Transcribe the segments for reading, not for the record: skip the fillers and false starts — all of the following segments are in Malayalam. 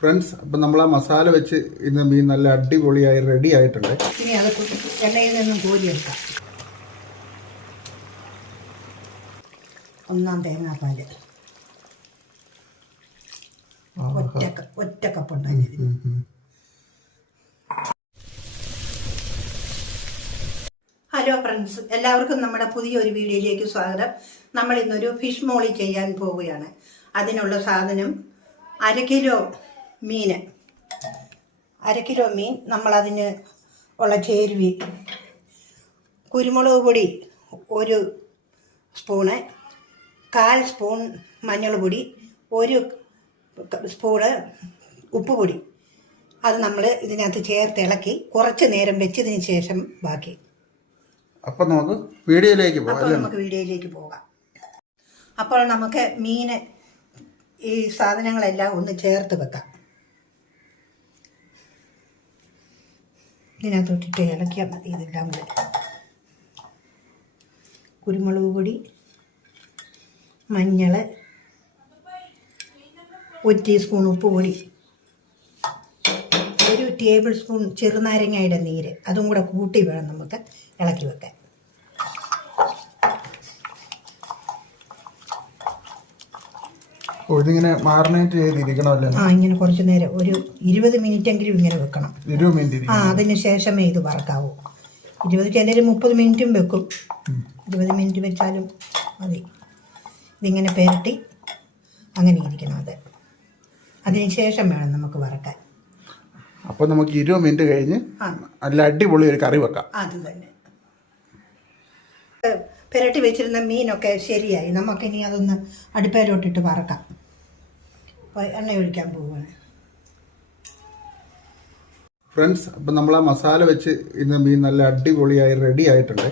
ഫ്രണ്ട്സ്, അപ്പം നമ്മൾ ആ മസാല വെച്ച് ഇന്ന് മീൻ നല്ല അടിപൊളിയായി റെഡി ആയിട്ടുണ്ട്. ഇനി അത് എണ്ണയിൽ നിന്നും കോരിയെടുക്കാം. ഒന്നാം തേങ്ങാപ്പാല് ഒറ്റ കപ്പ് ഉണ്ടായി. ഹലോ ഫ്രണ്ട്സ്, എല്ലാവർക്കും നമ്മുടെ പുതിയൊരു വീഡിയോയിലേക്ക് സ്വാഗതം. നമ്മൾ ഇന്നൊരു ഫിഷ് മോളി ചെയ്യാൻ പോവുകയാണ്. അതിനുള്ള സാധനം അര കിലോ മീൻ. നമ്മളതിന് ഉള്ള ചേരുവി: കുരുമുളക് പൊടി 1 സ്പൂണ്, 1/4 സ്പൂൺ മഞ്ഞൾ പൊടി, 1 സ്പൂണ് ഉപ്പ് പൊടി. അത് നമ്മൾ ഇതിനകത്ത് ചേർത്ത് ഇളക്കി കുറച്ച് നേരം വെച്ചതിന് ശേഷം ബാക്കി. അപ്പം നമുക്ക് വീഡിയോയിലേക്ക് പോകാം. അപ്പോൾ നമുക്ക് മീൻ ഈ സാധനങ്ങളെല്ലാം ഒന്ന് ചേർത്ത് വെക്കാം. ഇതിനകത്തോട്ടിട്ട് ഇളക്കിയാൽ മതി. ഇതെല്ലാം കൂടെ കുരുമുളക് പൊടി, മഞ്ഞൾ, 1 ടീസ്പൂൺ ഉപ്പ് പൊടി, 1 ടേബിൾ സ്പൂൺ ചെറുനാരങ്ങയുടെ നീര്, അതും കൂടെ കൂട്ടി വേണം നമുക്ക് ഇളക്കി വെക്കാൻ. ഇതിങ്ങനെ മാറിനേറ്റ് ചെയ്തിരിക്കണമല്ലോ. ഇങ്ങനെ കുറച്ച് നേരം ഒരു 20 മിനിറ്റെങ്കിലും ഇങ്ങനെ വെക്കണം. 20 മിനിറ്റ്. അതിന് ശേഷമേ ഇത് വറക്കാവൂ. 20, ചിലർ 30 മിനിറ്റും വെക്കും. 20 മിനിറ്റ് വെച്ചാലും മതി. ഇതിങ്ങനെ പുരട്ടി അങ്ങനെ ഇരിക്കണം. അതിന് ശേഷം വേണം നമുക്ക് വറക്കാൻ. അപ്പോൾ നമുക്ക് 20 മിനിറ്റ് കഴിഞ്ഞ് നല്ല അടിപൊളി ഒരു കറി വെക്കാം. അത് തന്നെ. പുരട്ടി വെച്ചിരുന്ന മീനൊക്കെ ശരിയായി. നമുക്കിനി അതൊന്ന് അടുപ്പയിലോട്ടിട്ട് വറക്കാം. എണ്ണ ഒഴിക്കാൻ പോവുകയാണ്. ഫ്രണ്ട്സ്, അപ്പം നമ്മൾ ആ മസാല വെച്ച് ഇന്ന് മീൻ നല്ല അടിപൊളിയായി റെഡി ആയിട്ടുണ്ട്.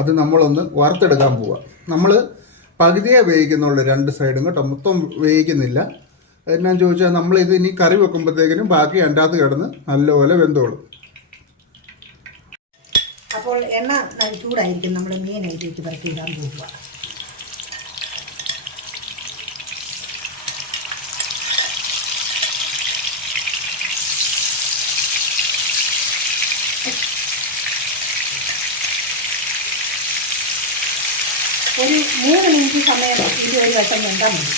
അത് നമ്മളൊന്ന് വറുത്തെടുക്കാൻ പോവുക. നമ്മൾ പകുതിയെ വേവിക്കുന്നുള്ളൂ, 2 സൈഡും കേട്ടോ, മൊത്തം വേവിക്കുന്നില്ല. എന്നാ ചോദിച്ചാൽ നമ്മളിത് ഇനി കറി വെക്കുമ്പോഴത്തേക്കിനും ബാക്കി അതിനകത്ത് കിടന്ന് നല്ലപോലെ വെന്തോളും. അപ്പോൾ എണ്ണ ചൂടായിരിക്കും. നമ്മൾ മീൻ അതിലേക്ക് പുരട്ടി ഇടാൻ പോകുക. ഒരു 3 മിനിറ്റ് സമയം ഇത് ഒരു വശം വെന്താൽ മതി.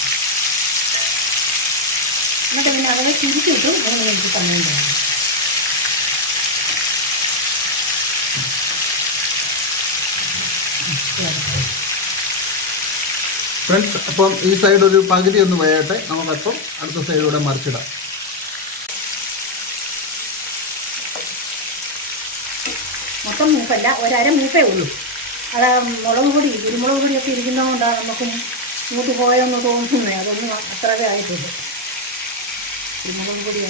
എന്നിട്ട് പിന്നെ അതിനെ തിരിച്ചിട്ടും 3 മിനിറ്റ് സമയം വേണം. ഫ്രണ്ട്സ്, അപ്പം ഈ സൈഡ് ഒരു പകുതി ഒന്ന് വേയട്ടെ. നമുക്കപ്പം അടുത്ത സൈഡിലൂടെ മറിച്ചിടാം. മൊത്തം മൂപ്പല്ല, 1/2 മൂപ്പേ ഉള്ളൂ. അത് മുളക് പൊടി, കുരുമുളക് പൊടിയൊക്കെ ഇരിക്കുന്നതുകൊണ്ടാണ് നമുക്ക് മൂത്ത് പോയെന്ന് തോന്നുന്നത്. അതൊന്നും അത്രവേ ആയിട്ടുള്ളൂ. കുരുമുളക് പൊടി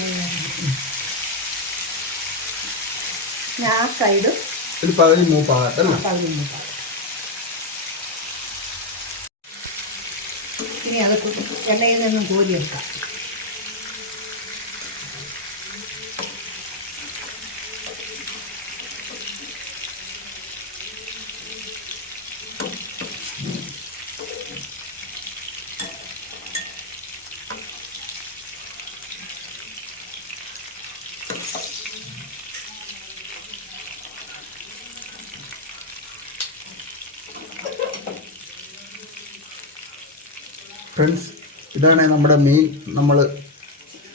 ഞാൻ ആ സൈഡ് ഒരു പകുതി മൂപ്പാകട്ടെ. ഇനി അത് എണ്ണയിൽ നിന്നും കോരിയെടുക്കാം. ഫ്രണ്ട്സ്, ഇതാണ് നമ്മുടെ മീൻ നമ്മൾ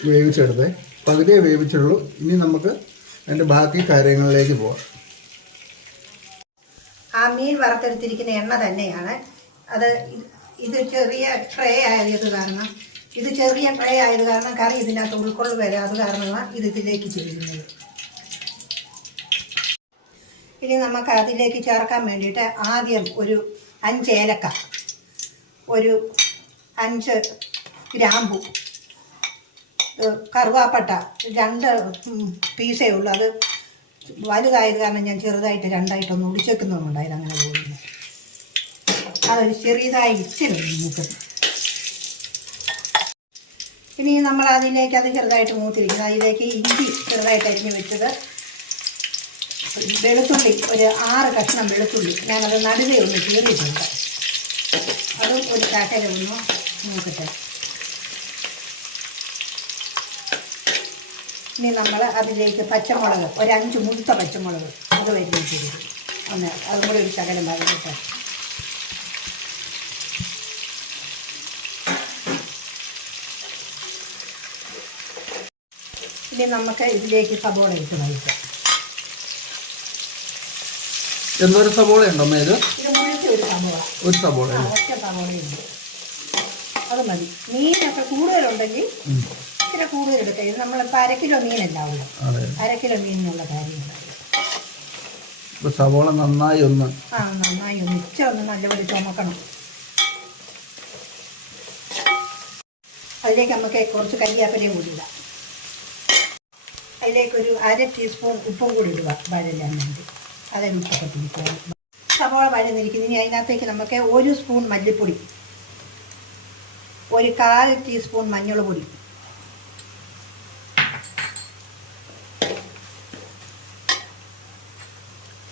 വേവിച്ചെടുത്തത്. പകുതിയെ വേവിച്ചുള്ളൂ. ഇനി നമുക്ക് അതിൻ്റെ ബാക്കി കാര്യങ്ങളിലേക്ക് പോകാം. ആ മീൻ വറുത്തെടുത്തിരിക്കുന്ന എണ്ണ തന്നെയാണ് അത്. ഇത് ചെറിയ ട്രേ ആയത് കാരണം കറി ഇതിനകത്ത് ഉൾക്കൊള്ളുകയില്ല. അത് കാരണമാണ് ഇതിലേക്ക് ചെയ്യുന്നത്. ഇനി നമുക്ക് അതിലേക്ക് ചേർക്കാൻ വേണ്ടിയിട്ട് ആദ്യം ഒരു 5 ഏലക്ക, ഒരു 5 ഗ്രാമ്പു, കറുവാപ്പട്ട 2 പീസേ ഉള്ളൂ. അത് വലുതായത് കാരണം ഞാൻ ചെറുതായിട്ട് 2ആയിട്ടൊന്ന് ഒടിച്ചു വെക്കുന്നതുകൊണ്ടായത് അങ്ങനെ പോകുന്നത്. അതൊരു ചെറിയതായി ഇച്ചിരി മൂക്കുന്നു. ഇനി നമ്മൾ അതിലേക്ക് അത് ചെറുതായിട്ട് മൂത്തിരിക്കുന്നത്. അതിലേക്ക് ഇഞ്ചി ചെറുതായിട്ട് അരിഞ്ഞ് വെച്ചത്, വെളുത്തുള്ളി ഒരു 6 കഷ്ണം വെളുത്തുള്ളി ഞാനത് നടുവേ ഒന്ന് കീറിയിട്ടുണ്ട്. അതും ഒരു ശകലം ഒന്ന് നോക്കട്ടെ. ഇനി നമ്മൾ അതിലേക്ക് പച്ചമുളക് ഒരു 5 മുഴുത്ത പച്ചമുളക് അത് വരുന്നിട്ട് ഒന്ന് അതും കൂടി ഒരു ശകലം വഴങ്ങിട്ട് ഇനി നമുക്ക് ഇതിലേക്ക് സബോള ഇട്ട് വഴിക്കാം. എന്തൊരു സബോള ഉണ്ടോ അമ്മ ഇത്? ഇത് മുഴുത്ത ഒരു സബോള ഒറ്റ സബോളയുണ്ട്, അത് മതി. മീനൊക്കെ കൂടുതലുണ്ടെങ്കിൽ ഇച്ചിരി കൂടുതൽ എടുക്കുക. ഇത് നമ്മളിപ്പോൾ 1/2 കിലോ മീനല്ല ഉള്ളു, 1/2 കിലോ മീനിനുള്ള കാര്യങ്ങളാണ്. സവോള നന്നായി ഒന്ന് ഒന്ന് നല്ലപോലെ ചുമക്കണം. അതിലേക്ക് നമുക്ക് കുറച്ച് കരിയാപ്പിലയും കൂടി ഇടാം. അതിലേക്കൊരു 1/2 ടീസ്പൂൺ ഉപ്പും കൂടി ഇടുക വഴലാൻ വേണ്ടി. അതൊരു ഉപ്പൊക്കെ പിടിക്കുക. സവോള വഴന്നിരിക്കുന്നു. ഇനി അതിനകത്തേക്ക് നമുക്ക് 1 സ്പൂൺ മല്ലിപ്പൊടി, ഒരു 1/4 ടീസ്പൂൺ മഞ്ഞൾ പൊടി,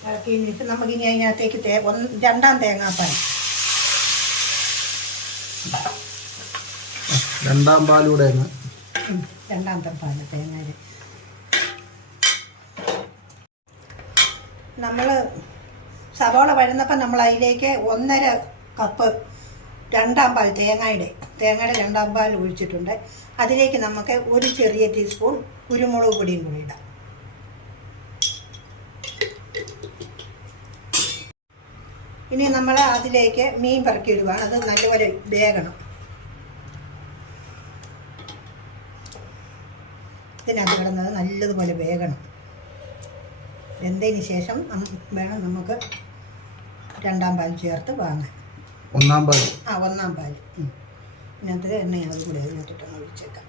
ഇറക്കിയിട്ട് നമുക്കിനി അതിനകത്തേക്ക് 2 തേങ്ങാപ്പാൽ, 2 പാലൂടെ 2 പാൽ തേങ്ങ. നമ്മൾ സവോള വഴുന്നപ്പം നമ്മൾ അതിലേക്ക് 1.5 കപ്പ് 2 പാൽ തേങ്ങയുടെ 2 പാൽ ഒഴിച്ചിട്ടുണ്ട്. അതിലേക്ക് നമുക്ക് ഒരു ചെറിയ ടീസ്പൂൺ കുരുമുളക് പൊടിയും കൂടി ഇടാം. ഇനി നമ്മൾ അതിലേക്ക് മീൻ പറക്കിയിടുകയാണ്. അത് നല്ലപോലെ വേകണം. ഇതിനകത്ത് കിടന്നത് നല്ലതുപോലെ വേകണം. വെന്തതിന് ശേഷം വേണം നമുക്ക് 2 പാൽ ചേർത്ത് വാങ്ങാൻ. 1 പാൽ 1 പാൽ ഇതിനകത്ത് എണ്ണയാണ് അത് കൂടി അതിനകത്തിട്ടൊന്ന് ഒഴിച്ചേക്കാം.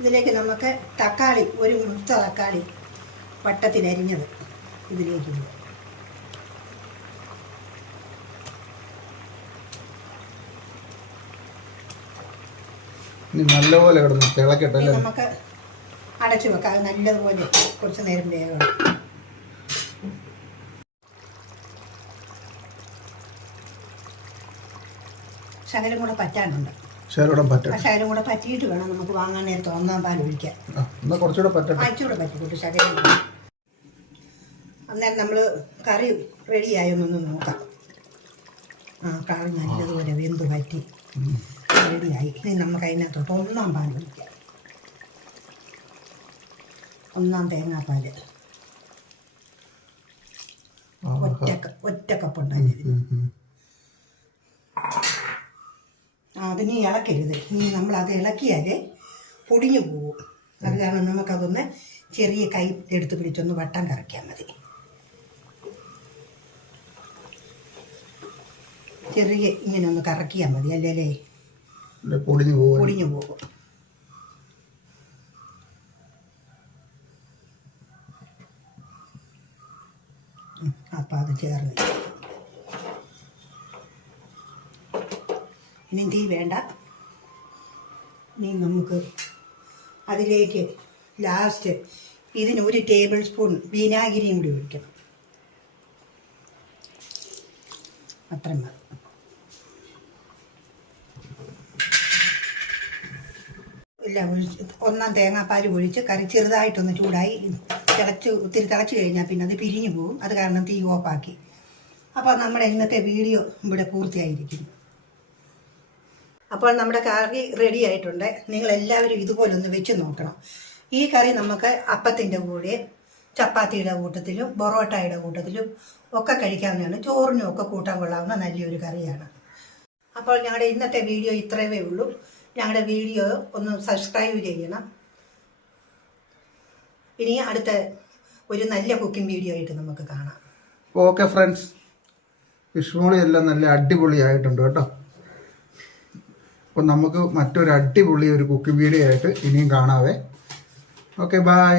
ഇതിലേക്ക് നമുക്ക് തക്കാളി, ഒരു മുഴുത്ത തക്കാളി വട്ടത്തിലരിഞ്ഞത് ഇതിലേക്ക് ഇടുക. നല്ലപോലെ കിടന്നു തിളക്കട്ടെ. നമുക്ക് അടച്ചു വെക്കാം. അത് നല്ലതുപോലെ കുറച്ച് നേരം വേഗം. ശകലം കൂടെ പറ്റാനുണ്ട്. ശകലം കൂടെ പറ്റിയിട്ട് വേണം നമുക്ക് വാങ്ങാൻ നേരത്തെ 1 പാൽ ഒഴിക്കാൻ. കുറച്ചുകൂടെ പറ്റിക്കൂട്ട് ശകലം. അന്നേരം നമ്മൾ കറി റെഡിയായൊന്നൊന്ന് നോക്കാം. കറി നല്ലതുപോലെ വെന്ത് പറ്റി റെഡിയായി. ഇനി നമുക്ക് അതിനകത്തോട്ട് 1 പാൽ ഒഴിക്കാം. 1 തേങ്ങാപ്പാൽ ഒറ്റ കപ്പ് ഉണ്ടായിരുന്നു. അതിനി ഇളക്കരുത്. ഇനി നമ്മളത് ഇളക്കിയാൽ പൊടിഞ്ഞു പോകും. അത് കാരണം നമുക്കതൊന്ന് ചെറിയ കൈ എടുത്ത് പിടിച്ചൊന്ന് വട്ടം കറക്കിയാൽ മതി. ചെറിയ ഇങ്ങനെ ഒന്ന് കറക്കിയാൽ മതി. അല്ലേ പൊടിഞ്ഞു പോകും. അപ്പം അത് ചേർന്ന് ഇനി തീ വേണ്ട. ഇനി നമുക്ക് അതിലേക്ക് ലാസ്റ്റ് ഇതിന് 1 ടേബിൾ സ്പൂൺ വിനാഗിരിയും കൂടി ഒഴിക്കണം. അത്ര മതി. ഇല്ല, 1 തേങ്ങാപ്പാൽ ഒഴിച്ച് കറി ചെറുതായിട്ടൊന്ന് ചൂടായി ഒത്തിരി തിളച്ച് കഴിഞ്ഞാൽ പിന്നെ അത് പിരിഞ്ഞു പോകും. അത് കാരണം തീ ഓഫാക്കി. അപ്പോൾ നമ്മുടെ ഇന്നത്തെ വീഡിയോ ഇവിടെ പൂർത്തിയായിരിക്കുന്നു. അപ്പോൾ നമ്മുടെ കറി റെഡി ആയിട്ടുണ്ട്. നിങ്ങളെല്ലാവരും ഇതുപോലൊന്ന് വെച്ച് നോക്കണം. ഈ കറി നമുക്ക് അപ്പത്തിൻ്റെ കൂടെ, ചപ്പാത്തിയുടെ കൂട്ടത്തിലും പൊറോട്ടയുടെ കൂട്ടത്തിലും ഒക്കെ കഴിക്കാവുന്നതാണ്. ചോറിനും ഒക്കെ കൂട്ടാൻ കൊള്ളാവുന്ന നല്ലൊരു കറിയാണ്. അപ്പോൾ ഞങ്ങളുടെ ഇന്നത്തെ വീഡിയോ ഇത്രയേ ഉള്ളൂ. ഞങ്ങളുടെ വീഡിയോ ഒന്ന് സബ്സ്ക്രൈബ് ചെയ്യണം. ഇനി അടുത്ത ഒരു നല്ല കുക്കിംഗ് വീഡിയോ ആയിട്ട് നമുക്ക് കാണാം. ഓക്കെ ഫ്രണ്ട്സ്, ഫിഷ് എല്ലാം നല്ല അടിപൊളിയായിട്ടുണ്ട് കേട്ടോ. അപ്പോൾ നമുക്ക് മറ്റൊരു അടിപൊളി ഒരു കുക്കിംഗ് വീഡിയോ ആയിട്ട് ഇനിയും കാണാവേ. Okay, by.